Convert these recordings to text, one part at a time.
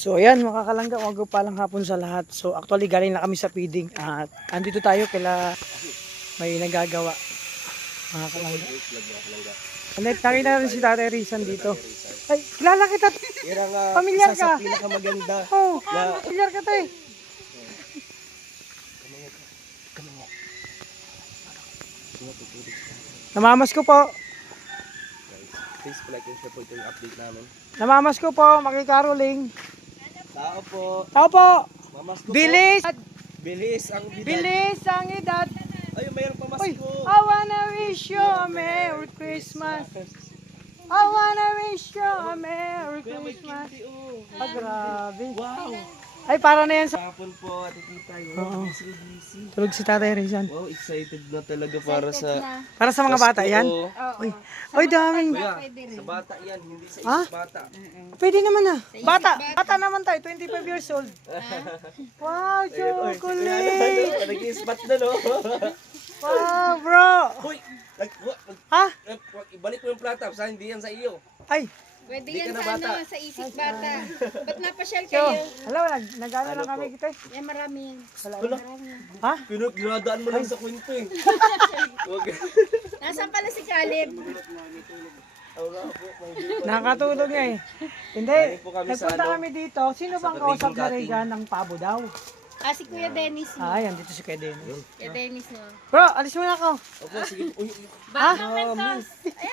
So ayan mga kalangga, umaga pa lang hapon sa lahat. So actually galing na kami sa feeding at andito tayo kila may nagagawa mga kalangga. Nakita na rin si Tatay Rizan dito. Ay, kilala kita. Pamilyar ka. Isa sa pinakamaganda. Oh, pamilyar ka tayo. Namamas ko po. Please like and share po ito yung update namin. Namamas ko po, makikaroling. Tao po. Tao po. Mamas ko Bilis. po. Bilis ang bidad. Bilis ang edad. Ay, mayroong Uy, pamasko. I wanna wish you a Merry Christmas. I wanna wish you a Merry Christmas. Ah, grabe. Wow. Ay, para na yan sa... Hapon po, Ate Tita. Oo. Busy. Tulog si Tatay Rizan. Wow, excited na talaga para sa... Para sa mga bata yan? Pasko. Uy, oy, daming... Kuya, sa bata yan, hindi sa Ha? isang bata. Pwede naman ah. Bata naman tayo, 25 years old. Wow, chocolate. Nag-i-spot na, no? Wow, bro. Hoy! Ha? Ibalik mo yung plata, sa hindi yan sa iyo. Ay, Pwede Di ka yan na sa bata. ano, sa isip bata. Ba't napasyal so, kayo? alam mo, nag-ano lang kami kita eh. Yan marami yan. Wala. Ha? Ginadaan mo lang sa kwento eh. Wag. Nasaan pala si Caleb? Wala po. Nakatulog nga eh. Hindi, Galing po kami sa nagpunta ano, kami dito. Sino bang kausap na Regan ng pabo daw? Ah, si Kuya Dennis. Ay, andito si Kuya Dennis. Kuya Dennis no. Bro, alis muna ako. Opo, sige. Uy, Ha? Mentos.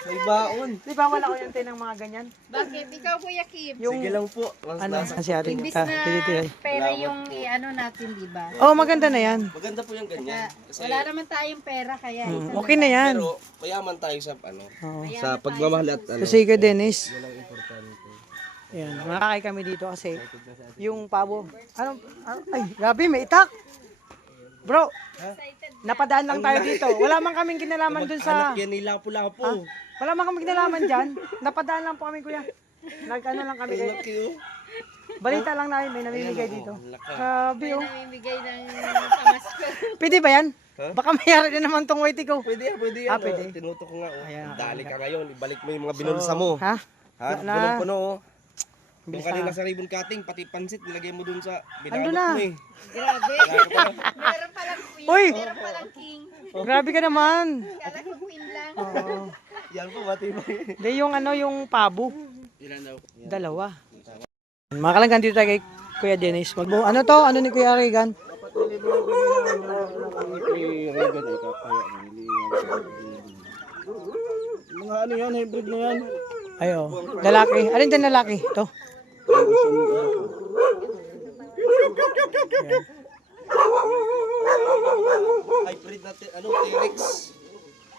may baon. Di ba wala ko yung ng mga ganyan? Bakit? Ikaw Kuya Kim. Yung, Sige lang po. ano, si ate. Imbis Ah, na sige, sige. pera yung i-ano natin, di ba? Oh, maganda na yan. Maganda po yung ganyan. Kasi, Wala naman tayong pera, kaya isa Okay na yan. pero mayaman tayo sa ano, Oo. sa pagmamahal at ano. So, si Kuya Dennis. Yan ang importante. Ayan, makakay kami dito kasi yung pabo. Ay, grabe, may itak. Bro, napadaan lang tayo dito. Wala man kaming kinalaman dun sa... Anak yan ni Lapu-Lapu. Wala man kaming kinalaman dyan. Napadaan lang po kami, kuya. Nag-ano lang kami. Ang laki oh. Balita lang namin, may namimigay dito. Laka. Grabe, oh. namimigay ng pamasko. Pwede ba yan? Ha? Baka mayari din naman tong whitey ko. Pwede yan. Ah, pwede. Tinutok ko nga oh. Ayan. Dali ka ngayon. Ibalik mo yung mga binulsa mo. Ha? Ha? Na- Punong-puno oh. Yung Bilis kanina na. sa ribbon cutting, pati pansit, nilagay mo dun sa Ando binabot na. mo eh. Grabe. Meron palang queen. Uy! Meron palang king. Grabe ka naman. Kala ko queen lang. Oo. Yan po, matibay. Hindi yung ano, yung pabo. Ilan daw? Dalawa. Makalang dito tayo kay Kuya Dennis. Ano to? Ano ni Kuya Regan? Mga ano yan, hybrid na yan. Ayo, lalaki. Alin din lalaki? Ito. Hybrid na, ano, T-Rex.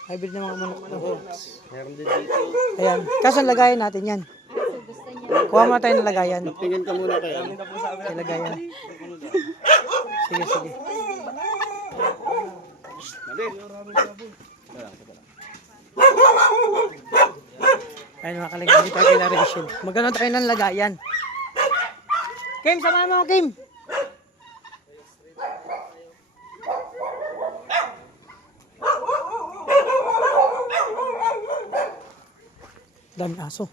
Hybrid ng mga manok. Meron din dito. Ayan. Kaso lagayan natin yan. So gusto niya. Kuha mo tayo ng lagayan. Tingin ka muna kayo. Kami na po sa amin. Lagayan. Sige, sige. Ayun mga kalagyan dito kay Rachel. Magkano tayo ng lagayan? Kim, samahan mo ako, Kim. Dami aso.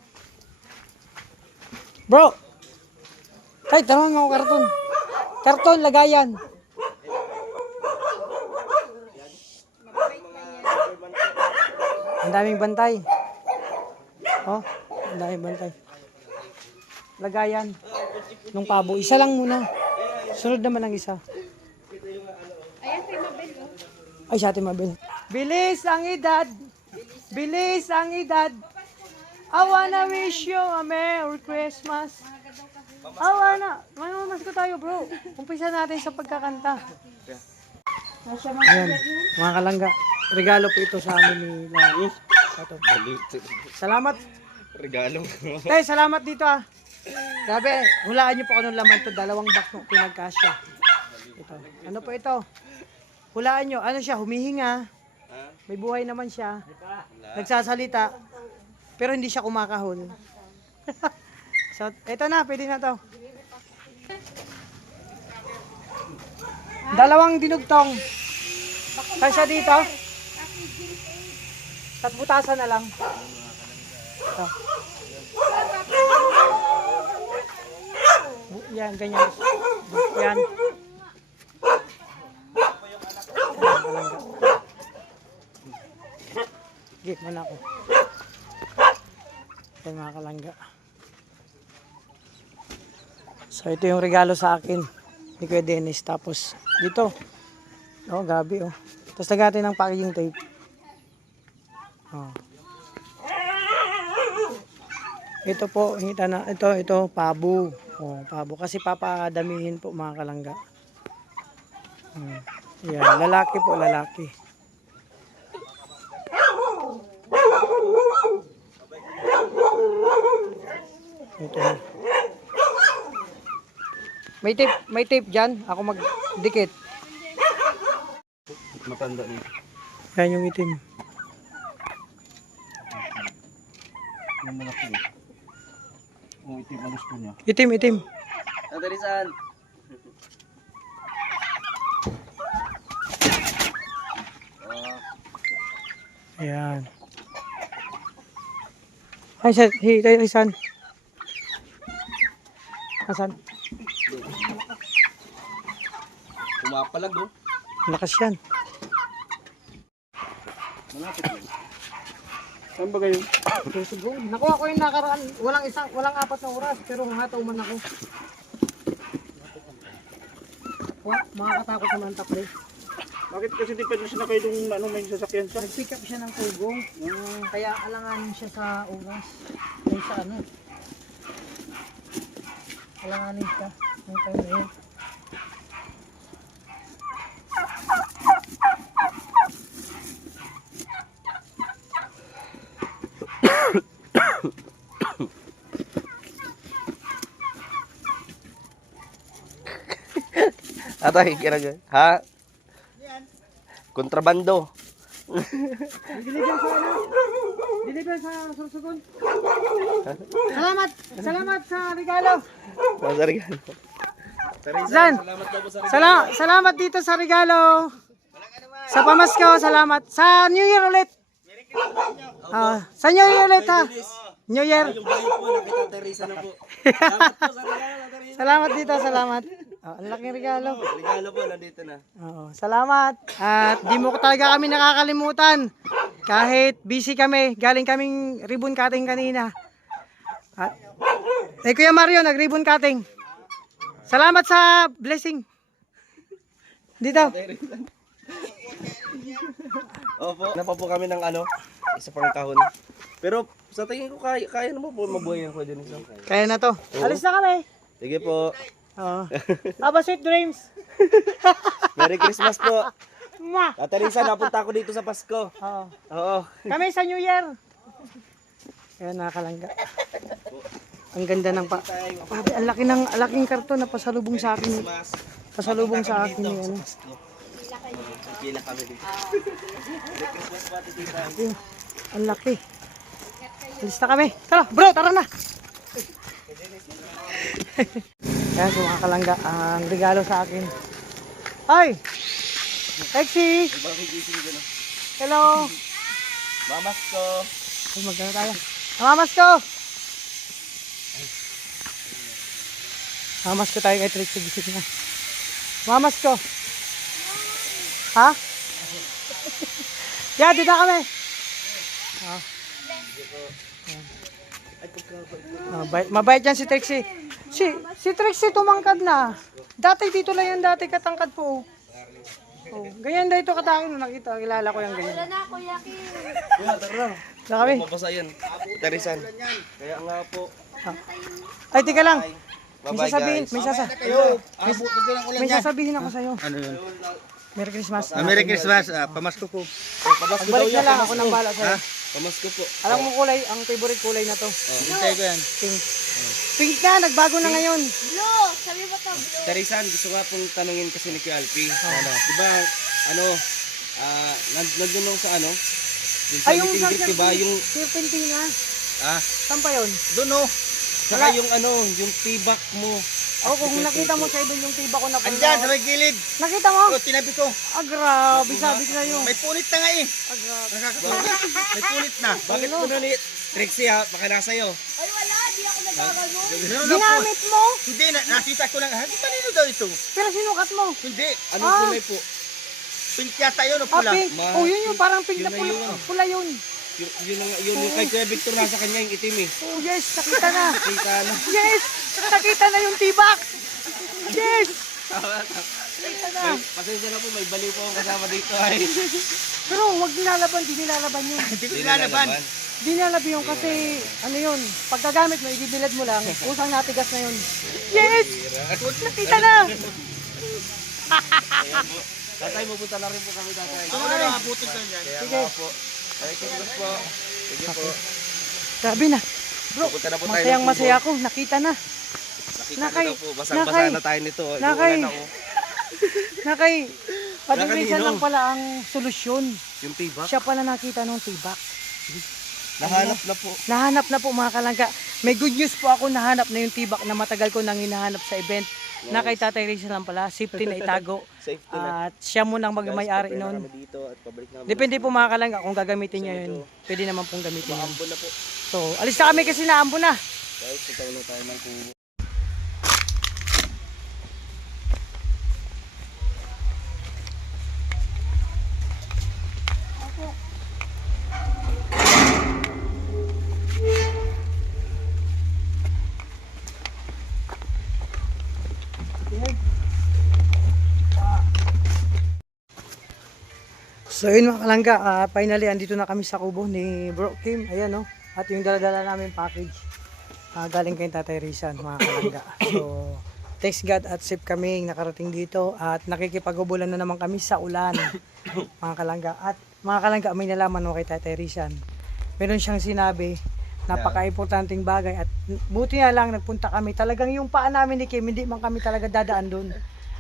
Bro! Kahit tanong mo ako karton. Karton, lagayan. Ang daming bantay. Oh, ang daming bantay. Lagayan. Nung pabo. Isa lang muna. Sunod naman ang isa. Ayan kay Mabel. Oh. Ay, sa atin Mabel. Bilis ang edad. Bilis ang edad. I wanna wish you a Merry Christmas. I wanna. Mamamas ko tayo, bro. Umpisa natin sa pagkakanta. Ayan, mga kalangga. Regalo po ito sa amin ni Lani. Ito. Salamat. Regalo. Tay, salamat dito ah. Grabe, hulaan niyo po kung anong laman to. Dalawang box ng pinagkasya. Ito. Ano po ito? Hulaan niyo. Ano siya? Humihinga. May buhay naman siya. Nagsasalita. Pero hindi siya kumakahon. So, ito na. Pwede na to. Dalawang dinugtong. Kasya dito. Tapos butasan na lang. Ito. Yan, ganyan. Yan. Kalangga. Git mo na ako. Yan mga kalangga. So ito yung regalo sa akin ni Kuya Dennis. Tapos dito. Oh, gabi oh. Tapos lagyan natin ng packing tape. Oh. Ito po, kita na ito pabo. Oh, pabo kasi papadamihin po mga kalangga. Yan, lalaki po, lalaki. Ito. May tape diyan, ako magdikit. Matanda na. Yan yung itim. Yung malaki. Yung itim ang gusto niya. Itim. Tarisan. Ayan. Ay, Tarisan. Asan? Pumapalag oh. Lakas yan. Malapit lang. Saan ba kayo? Siguro. Nakuha ko yung nakaraan. Walang 4 na oras. Pero hataw man ako. Makakatakot naman tapre. Bakit kasi di pa siya kayo yung may sasakyan siya? Nag-pick up siya ng tugong. Kaya alanganin siya sa oras. Ay sa ano. Alanganin siya. Yung time na yun. Atay, kira ha? Kontrabando. Deliver sa ano? Deliver sa Sorsogon. Salamat sa regalo. Masari ka. Zan, salamat dito sa regalo. Sa pamasko, salamat. Sa New Year ulit. Sa New Year ulit ha. New Year. Yung bahay po, nakita Teresa na po. Salamat dito, salamat. Ang laking regalo. Regalo po, nandito na. Oo, salamat. At di mo talaga kami nakakalimutan. Kahit busy kami, galing kaming ribbon cutting kanina. At, Kuya Mario, nag-ribbon cutting. Salamat sa blessing. Dito. Opo. Napa po kami ng isa pang kahon. Pero sa tingin ko kaya naman po mabuhay yan ko din isa. Kaya na to. Alis na kami. Sige po. Oo. Have a sweet dreams. Merry Christmas po. Mwah! Teresa, napunta ako dito sa Pasko. Oo. Oo. Kami sa New Year. Kaya nakakalangga. Ang ganda ng Papi, ang laking karton na pasalubong sa akin. Pasalubong sa akin ni ano. Pila kami dito. Merry Christmas po, Tita. Ang laki. Alis na kami. Tara, bro, tara na. Ayan, so mga kalangga, ang regalo sa akin. Ay! Lexi! Hello! Mamas ko. Ay, magkano tayo? Mamas ko! Mamas ko tayo kay Trixie, gising na. Mamas ko! Ha? Yeah, dito kami! Mabait yan si Trixie. Si Trixie tumangkad na. Dati dito lang yan, dati katangkad po. Oh, ganyan dito katangin nung nakita. Kilala ko yung ganyan. Wala na, Kuya Kim. Kuya, tara. Na kami. Mapasa yan. Terisan. Kaya nga po. Ay, tika lang. Bye-bye, guys. May sasabihin ako sa'yo. Ano yun? Merry Christmas. Merry Christmas, pamasko ko. Pamasko daw Pagbalik na yan. lang ako ng bala sa'yo. Pamasko po. Alam mo kulay, ang favorite kulay na to. Hintay ko yan. Pink. Pink na, nagbago na ngayon. Blue! Sabi mo to, blue. Terisan, gusto nga pong tanungin kasi ni Kuya Alpi. Diba, nandun nung sa dun sa Ay, yung meeting group, diba, yung, Serpentina. ah, Saan pa yun? Doon oh. saka yung yung feedback mo. Kung nakita mo sa ibon yung tiba ko na Andyan, sa may gilid. Nakita mo? Oh, tinabi ko. Grabe, sabi ko sa'yo. May punit na nga eh. Grabe. May punit na. Bakit mo na ni Trixie ha? Baka nasa iyo. Ay, wala. Di ako Ginamit mo? Hindi, nakita ko lang. Kanino daw ito? Pero sinukat mo. Hindi. Anong Ah. kulay po? Pink yata yun o Ah, pula. pink. Oh, yun yung parang pink na Yun na pula. yun. Pula yun. Yun yung kay Kuya Victor nasa kanya yung itim eh. Oh, yes. Nakita na. Kita na. Yes. Nakita na yung tibak. Yes. Nakita na. Pasensya na po, may baliw po akong kasama dito ay. Pero wag nilalaban. Di nilalaban yun. Hindi ko nilalaban. Di nilalaban yun kasi ano yun. Pagkagamit mo, ibibilad mo lang. Usang natigas na yun. Yes. Nakita na. Tatay, pupunta na rin po kami tatay. Ako na nakaputok na yan. Kaya Sige. nga po. Ay, kilos po. Sige po. Grabe na. Bro, Pupunta na po tayo. masayang ng masaya Kubo. ako. Nakita na. Nakita Nakay- na daw po. Basang-basa nakay- na tayo nito. Ay, nakay- uulan ako. Nakay, padilisan Nakanino? lang pala ang solusyon. Yung tibak. Siya pala nakita nung tibak. Nahanap na po. Nahanap na po mga kalangga. May good news po ako, nahanap na yung tibak na matagal ko nang hinahanap sa event. Na kay Tatay Rizal lang pala, safety na itago. Safety na. At siya munang magmay-ari Guys, nun. kami dito at pabalik namin. Depende po mga kalangga kung gagamitin niya yun. Pwede naman pong gamitin yun. Maambo na po. So, alis na kami kasi naambo na. Guys, itaw na tayo ng kubo. So yun mga kalangga, finally andito na kami sa kubo ni Bro Kim. Ayan no. At yung dala-dala namin package galing kay Tatay Rizal mga kalangga. So thanks God at safe kami nakarating dito at nakikipag-ubulan na naman kami sa ulan mga kalangga. At mga kalangga, may nalaman mo kay Tatay Rizal. Meron siyang sinabi, napaka-importanting bagay at buti nga lang nagpunta kami. Talagang yung paa namin ni Kim, hindi man kami talaga dadaan doon.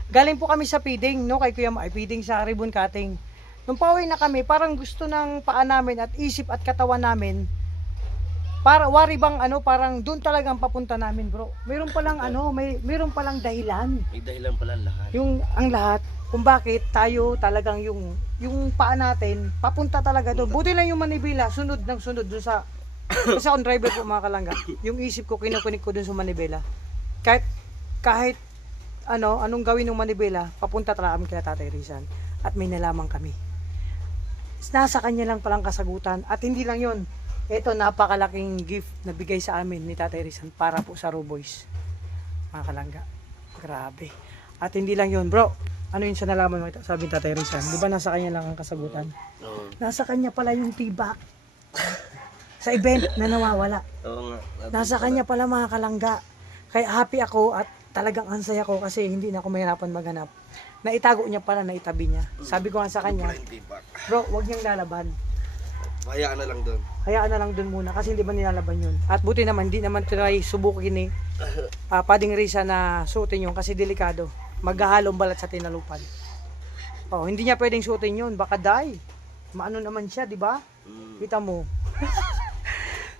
Galing po kami sa feeding, no, kay Kuya Ma, feeding sa ribbon cutting. Nung pauwi na kami, parang gusto ng paa namin at isip at katawan namin, para wari bang ano, parang doon talagang papunta namin, bro. Meron palang ano, meron palang dahilan. May dahilan pala ang lahat. Yung ang lahat kung bakit tayo talagang yung paa natin papunta talaga doon. Buti lang yung manibela, sunod doon sa kasi on driver po mga kalangga. Yung isip ko kinukunik ko doon sa manibela. Kahit anong gawin ng manibela, papunta talaga kami kay Tatay Rizal. At may nalaman kami. Nasa kanya lang palang kasagutan. At hindi lang yun. Ito, napakalaking gift na bigay sa amin ni Tatay Rizal para po sa Roboys. Mga kalangga. Grabe. At hindi lang yun, bro. Ano yun sa nalaman mo? Sabi ni Tatay Rizal. Di ba nasa kanya lang ang kasagutan? Oo. Nasa kanya pala yung tibak. Sa event na nawawala. Oo nga. Nasa kanya pala mga kalangga. Kaya happy ako at talagang ansaya ko kasi hindi na ako mahirapan maghanap. Naitago niya pala, naitabi niya. Sabi ko nga sa kanya, Yung tibak. bro, wag niyang lalaban. Hayaan na lang doon. Hayaan na lang dun muna kasi hindi ba nilalaban yun. At buti naman, hindi naman try subukin ni Pading Rizal na suotin yun kasi delikado. Maghahalong balat sa tinalupan. Oh, hindi niya pwedeng suotin yun. Baka die. Maano naman siya, di ba? Kita mo.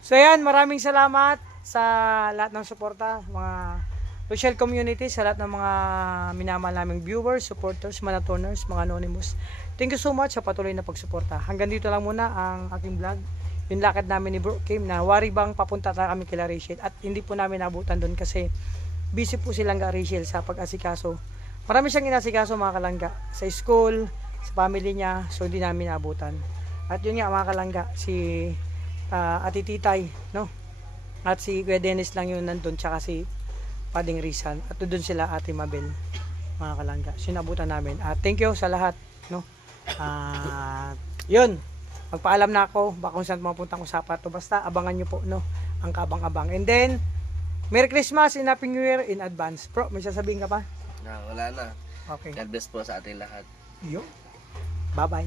So yan, maraming salamat sa lahat ng suporta, mga social community, sa lahat ng mga minamahal naming viewers, supporters, marathoners, mga anonymous. Thank you so much sa patuloy na pagsuporta. Hanggang dito lang muna ang aking vlog. Yung lakad namin ni Bro Kim na wari bang papunta tayo kami kila Rachel at hindi po namin nabutan doon kasi busy po silang ka Rachel sa pag-asikaso. Marami siyang inasikaso mga kalangga sa school, sa family niya, so hindi namin nabutan. At yun nga mga kalangga, si Ate Titay, no? At si Kuya Dennis lang yun nandun, tsaka si Pading Rizal. At doon sila Ate Mabel, mga kalangga. Sinabutan namin. At thank you sa lahat, no? Yun. Magpaalam na ako, baka kung saan mapuntang usapan to. Basta abangan nyo po, no? Ang kabang-abang. And then, Merry Christmas and Happy New Year in advance. Bro, may sasabihin ka pa? Wala na. Okay. God bless po sa ating lahat. Yo. Bye-bye.